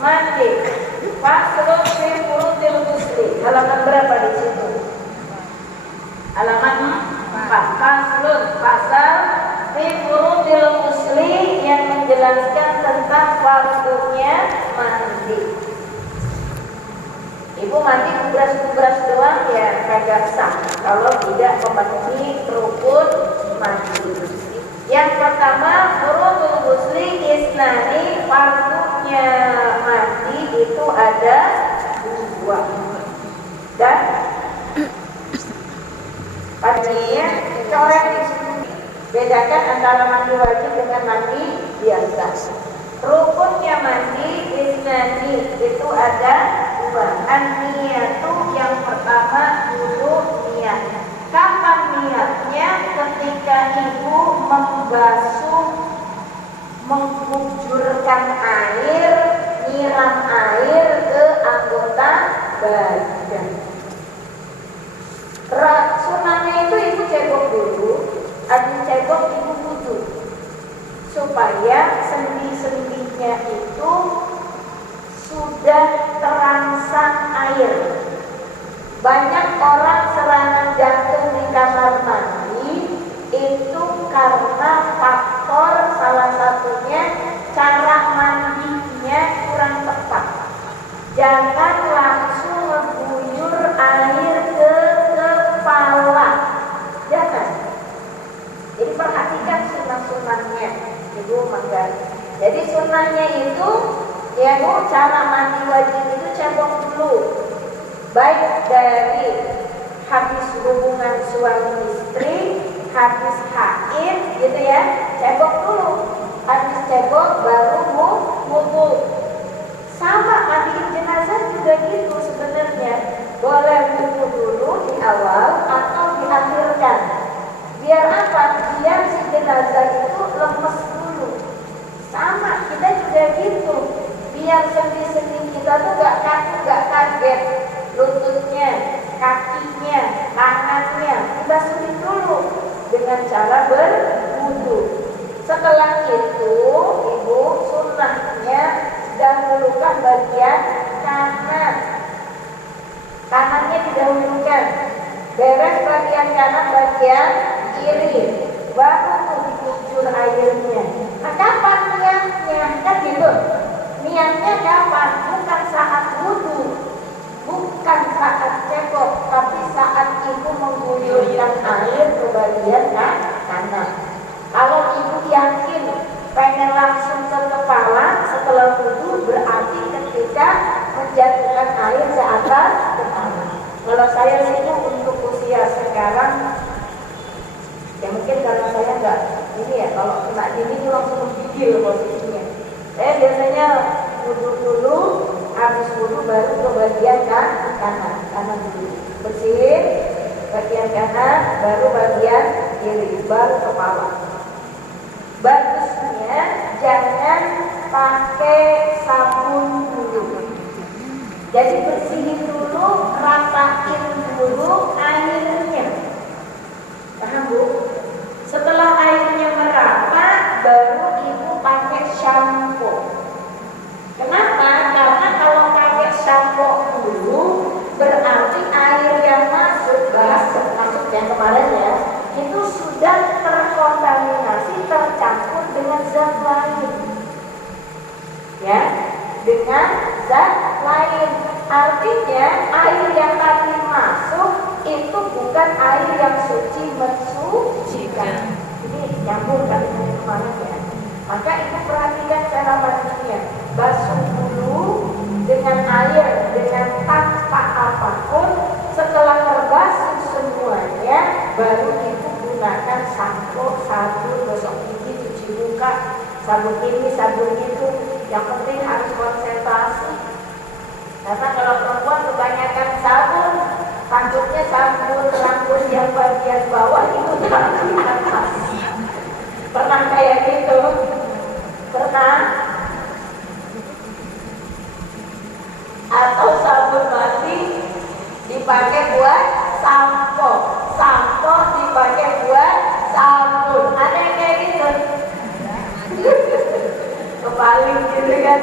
mandi. Faslun fi furudil ghusli. Halaman berapa di situ? Halaman 4. Faslun, pasal fi furudil ghusli yang menjelaskan tentang fardunya mandi. Ibu mandi kubras doang ya kagak sah kalau tidak memenuhi rukun mandi. Yang pertama, furudul ghusli isnani, fardunya mandi itu ada 2. Dan paginya coret di sini. Bedakan antara mandi wajib dengan mandi biasa. Rukunnya mandi isnani itu ada 2. An-niyatu yang pertama dulu niat. Kapan niatnya? Ketika ibu membasuh, mengucurkan air, nyiram air ke anggota badan. Sunahnya itu ibu cebok dulu, habis cebok ibu wudhu, supaya sendi-sendinya itu sudah terangsang air. Banyak orang serangan jantung di kamar mandi itu karena faktor salah satunya cara mandinya kurang tepat. Jangan langsung mengguyur air ke kepala, jangan. Jadi perhatikan sunah-sunahnya, ibu mangga. Jadi sunahnya itu ya bu, cara mandi wajib itu cebok dulu, baik dari habis hubungan suami istri, habis haid gitu ya, cebok dulu. Habis cebok baru wudhu. Sama mandiin jenazah juga gitu sebenarnya. Boleh wudhu dulu di awal atau diakhirkan. Biar apa? Biar si jenazah itu lemes dulu. Sama kita juga gitu. Biar sendi-sendi kita tuh gak kaget, lututnya, kakinya, tangannya dibasuhin dulu dengan cara berwudu. Setelah itu ibu sunnahnya dahulukan bagian kanan, kanannya didahulukan, beres bagian kanan, bagian kiri, baru tuh dikucur airnya. Nah kapan niatnya? Kan gitu. Niatnya kapan? Bukan saat wudu, bukan saat cebok, tapi saat ibu mengguyurkan air ke bagian kanan. Kalau ibu yakin pengen langsung ke kepala setelah wudu, berarti ketika menjatuhkan air ke atas kepala. Kalau saya itu untuk usia sekarang, ya mungkin karena saya enggak ini ya, kalau kena gini itu langsung menggigil posisinya. Saya biasanya wudu dulu, habis wudu baru ke bagian kanan dulu, bersihin bagian kanan, baru bagian kiri, baru kepala. Bagusnya jangan pakai sabun dulu. Jadi bersihin dulu, rapain dulu airnya. Paham bu? Setelah airnya merata, baru ibu pakai shampoo. Kenapa? Karena kalau pakai shampoo dulu, berarti air yang masuk yang kemarin ya, itu sudah terkontaminasi, tercampur dengan zat lain. Ya, dengan zat lain. Artinya air yang tadi masuk itu bukan air yang suci mensucikan. Ini nyambung kan dengan kemarin ya. Maka ibu perhatikan cara mandinya. Basuh dulu dengan air, dengan tanpa apapun. Setelah terbasuh semuanya, baru ibu gunakan sampo, sabun, gosok gigi, cuci muka, sabun ini, sabun itu. Yang penting harus konsentrasi. Karena kalau perempuan kebanyakan sabun, rambutnya sabun, rambut yang bagian bawah itu jangan pas. Pernah kayak gitu? Pernah? Atau sabun mandi dipakai buat sampo, sampo dipakai buat sabun. Ada yang kayak gitu? Kebalik gitu. gitu kan.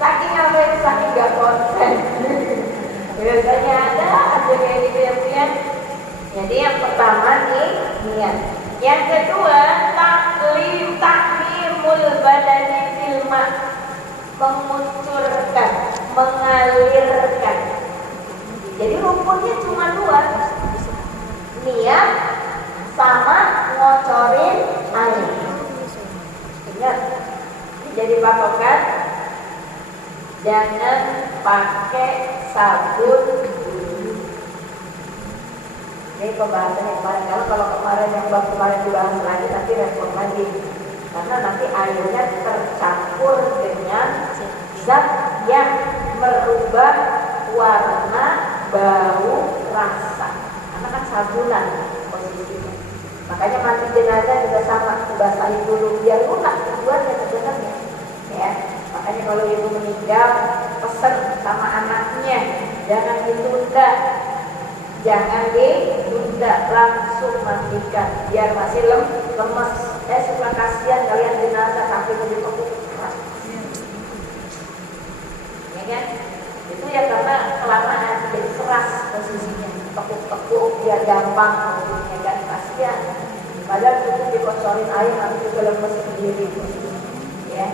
Saking apa itu, saking gak konsen. Biasanya ada aja kayak gitu ya punya. Jadi yang pertama nih niat. Yang kedua takmimul badani fil ma, mengucurkan, mengalirkan. Jadi rukunnya cuma dua, niat sama ngocorin air. Ingat, jadi patokan jangan pakai sabun dulu. Ini pembahasan yang kemarin. Kalau kemarin yang kemarin dibahas lagi nanti repot lagi, karena nanti airnya tercampur dengan zat yang merubah warna, bau, rasa. Karena kan sabunan posisinya. Makanya mandi jenazah juga sama, dibasahin dulu biar lunak tujuannya sebenarnya. Ya, makanya kalau ibu meninggal pesan sama anaknya jangan ditunda, langsung mandikan biar masih lemes. Saya suka kasihan kalian jenazah sampai dipekuk. Ya kan? Itu ya karena kelamaan jadi keras posisinya, tekuk-tekuk biar gampang, ya kan, kasihan. Padahal cukup dikocorin air nanti juga lemes sendiri, ya.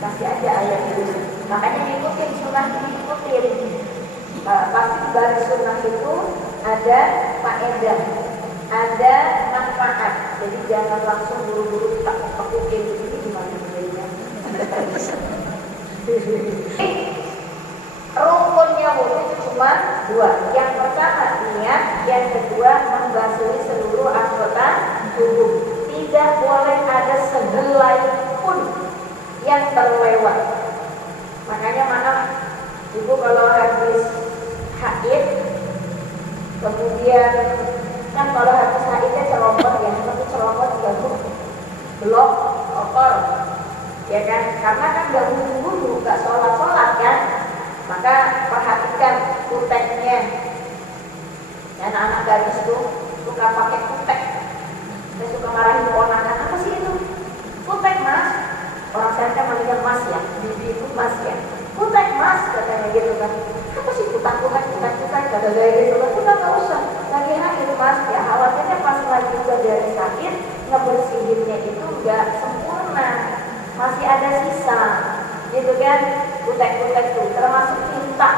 Kasih aja air dulu. Makanya ikutin sunnah, ikutin. Pasti dari sunnah itu ada faedah, ada manfaat. Jadi jangan langsung buru-buru tekuk-tekukin ini gimana jadinya. Rukunnya wudhu itu cuma dua. Yang pertama niat, yang kedua membasuhi seluruh anggota tubuh. Tidak boleh ada sehelai pun yang terlewat. Makanya mana ibu kalau habis haid, kemudian kan kalau habis haidnya cerobot ya, tapi cerobot juga blok kotor, ya kan? Karena kan nggak wudhu, nggak sholat kan? Maka perhatikan kuteknya. Dan anak gadis tuh suka pakai kutek. Saya suka marahin ponakan, apa sih itu? Kutek mas. Orang saya kan manggil mas ya, bibi itu mas ya. Kutek mas, katanya gitu kan. Apa sih kutek, kata gaya gitu kan. Udah nggak usah, lagi haid mas ya. Khawatirnya pas lagi udah dari sakit, ngebersihinnya itu nggak sempurna, masih ada sisa, gitu kan. Kutek-kutek tuh termasuk tinta,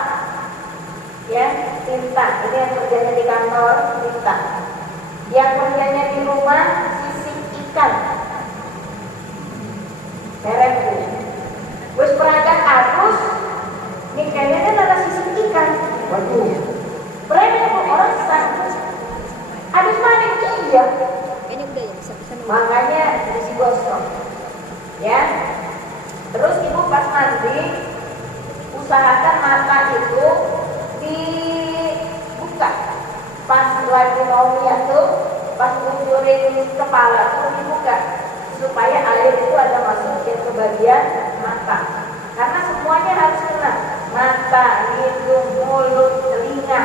ya, tinta. Ini yang kerjanya di kantor, tinta. Yang kerjanya di rumah, sisik ikan. Keren tuh. Terus perajak arus, ini kayaknya kan ada sisik ikan. Waduh, keren tuh orang sakit. Habis mandi iya. Ini udah ya bisa. Makanya digosok, ya. Terus ibu pas mandi usahakan mata itu dibuka. Pas lagi mau niat tuh, pas ngucurin kepala tuh dibuka supaya air itu ada masuk ke bagian mata. Karena semuanya harus kena, mata, hidung, mulut, telinga.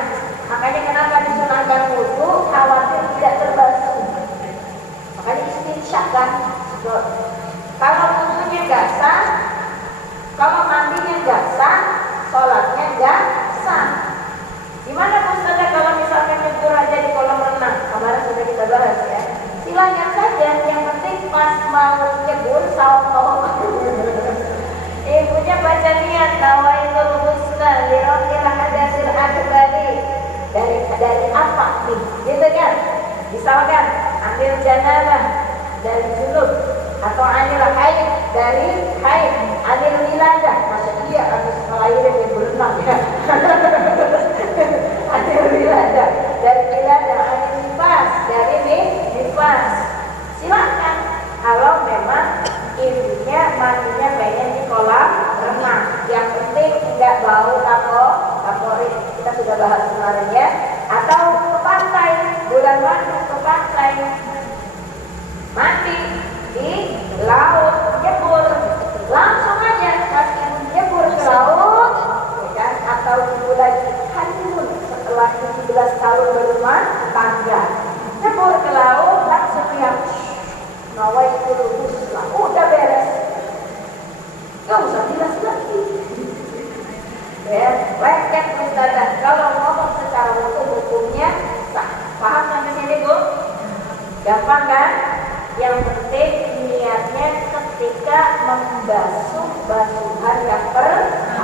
Makanya kenapa disunahkan wudhu, khawatir tidak terbasuh. Makanya istinsyaq kan. Kalau wudhunya nggak sah, kalau mandinya nggak sah, sholatnya nggak sah. Gimana Ustazah kalau misalkan nyebur aja di kolam renang? Kemarin sudah kita bahas ya. Silahkan saja, yang penting pas mau nyebur saum. Ibunya baca niat nawaitul husna lirokil hadasil akbari. Dari apa nih? Gitu kan? Misalkan ambil janabah dari junub, atau anil haid dari haid, anil wiladah, masa iya habis ngelahirin yang berenang ya. Anil wiladah dari wiladah, anil nifas dari nifas. Silakan kalau memang ibunya mandinya pengen di kolam renang, yang penting tidak bau kapori. Kita sudah bahas kemarin ya. Atau ke pantai, bulan madu ke pantai, mandi di laut, nyebur langsung aja pas ibu nyebur ke laut, ya kan? Atau ibu lagi honeymoon setelah 17 tahun berumah tangga, nyebur ke laut langsung yang nawaitul husna, udah beres, nggak usah Ya, lecet Ustazah. Kalau ngomong secara hukumnya sah. Paham sampai sini Bu? Gampang kan? Yang penting niatnya ketika membasuh basuhan yang pertama.